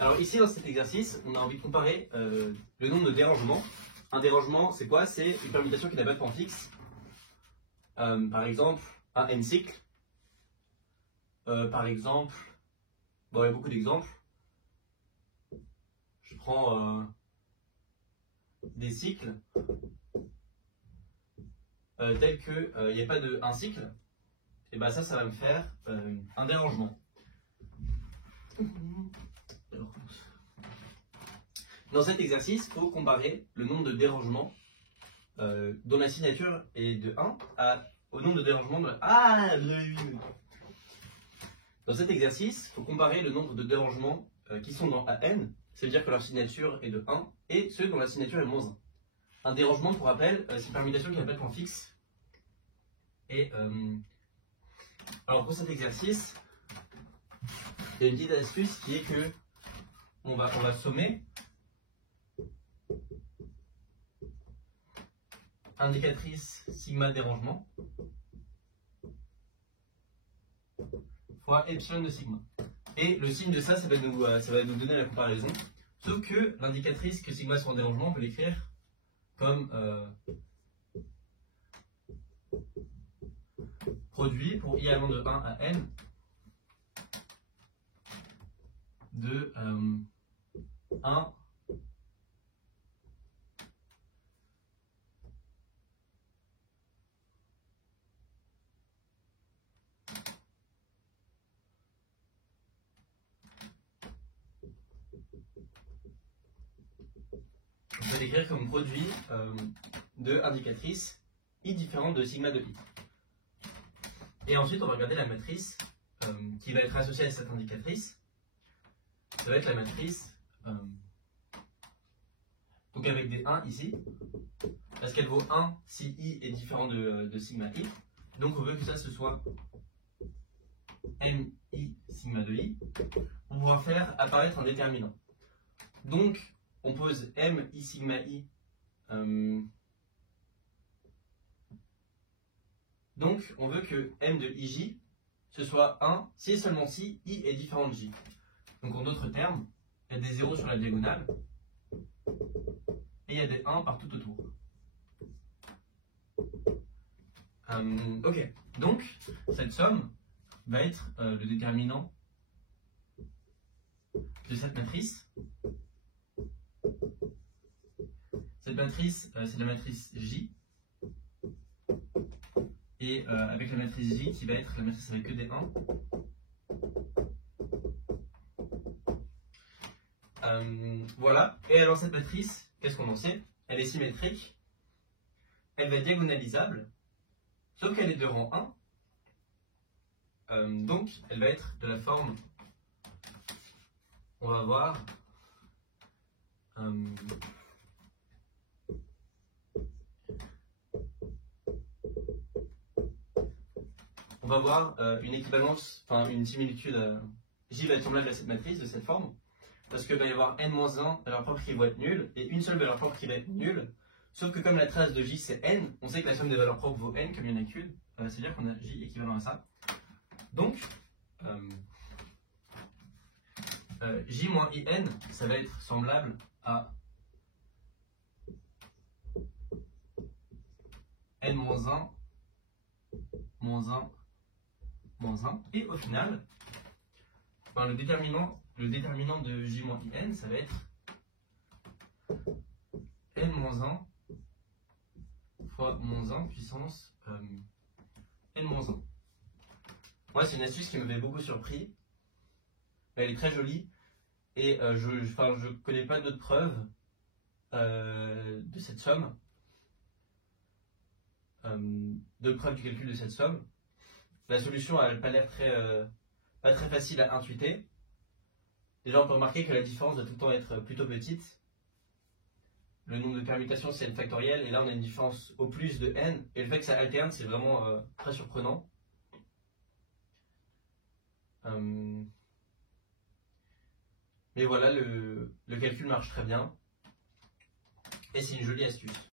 Alors ici dans cet exercice, on a envie de comparer le nombre de dérangements. Un dérangement, c'est quoi? C'est une permutation qui n'a pas de point fixe. Par exemple, un n cycle. Par exemple, bon, il y a beaucoup d'exemples. Je prends des cycles tels que il n'y a pas de un cycle. Et bien ça va me faire un dérangement. Dans cet exercice, il faut comparer le nombre de dérangements dont la signature est de 1 au nombre de dérangements de... Dans cet exercice, il faut comparer le nombre de dérangements qui sont dans AN, c'est-à-dire que leur signature est de 1, et ceux dont la signature est de -1. Un dérangement, pour rappel, c'est une permutation qui n'a pas de point fixe. Et alors pour cet exercice, il y a une petite astuce qui est que on va sommer indicatrice sigma dérangement fois epsilon de sigma. Et le signe de ça va nous donner la comparaison. Sauf que l'indicatrice que sigma soit en dérangement, on peut l'écrire comme produit pour i allant de 1 à n de 1 on peut l'écrire comme produit de indicatrice i différente de sigma de i. Et ensuite, on va regarder la matrice qui va être associée à cette indicatrice. Ça va être la matrice donc avec des 1 ici, parce qu'elle vaut 1 si i est différent de sigma i. Donc on veut que ça ce soit mi sigma de i pour pouvoir faire apparaître un déterminant. Donc on pose mi sigma i. Donc on veut que m de ij ce soit 1 si et seulement si i est différent de j. Donc en d'autres termes, il y a des 0 sur la diagonale et il y a des 1 partout autour. Ok, donc cette somme va être le déterminant de cette matrice. Cette matrice, c'est la matrice J. Et avec la matrice J qui va être la matrice avec que des 1. Voilà. Et alors cette matrice, qu'est-ce qu'on en sait? Elle est symétrique. Elle va être diagonalisable. Sauf qu'elle est de rang 1. Donc elle va être de la forme... On va voir... on va voir une équivalence, enfin une similitude. J va être semblable à cette matrice de cette forme, parce qu'il va y avoir n-1 valeur propre qui va être nulle et une seule valeur propre qui va être nulle. Sauf que comme la trace de J c'est n, on sait que la somme des valeurs propres vaut n, comme il n'y en a qu'une. C'est-à-dire qu'on a J équivalent à ça. Donc J moins IN, ça va être semblable à n-1 moins 1 moins 1. Et au final, enfin, le déterminant de J moins IN, ça va être n moins 1 fois moins 1 puissance n moins 1. Moi, c'est une astuce qui m'avait beaucoup surpris. Elle est très jolie. Et je connais pas d'autres preuves de cette somme. D'autres preuves du calcul de cette somme. La solution n'a pas l'air pas très facile à intuiter. Déjà, on peut remarquer que la différence doit tout le temps être plutôt petite. Le nombre de permutations, c'est n factoriel. Et là, on a une différence au plus de n. Et le fait que ça alterne, c'est vraiment très surprenant. Mais voilà, le calcul marche très bien. Et c'est une jolie astuce.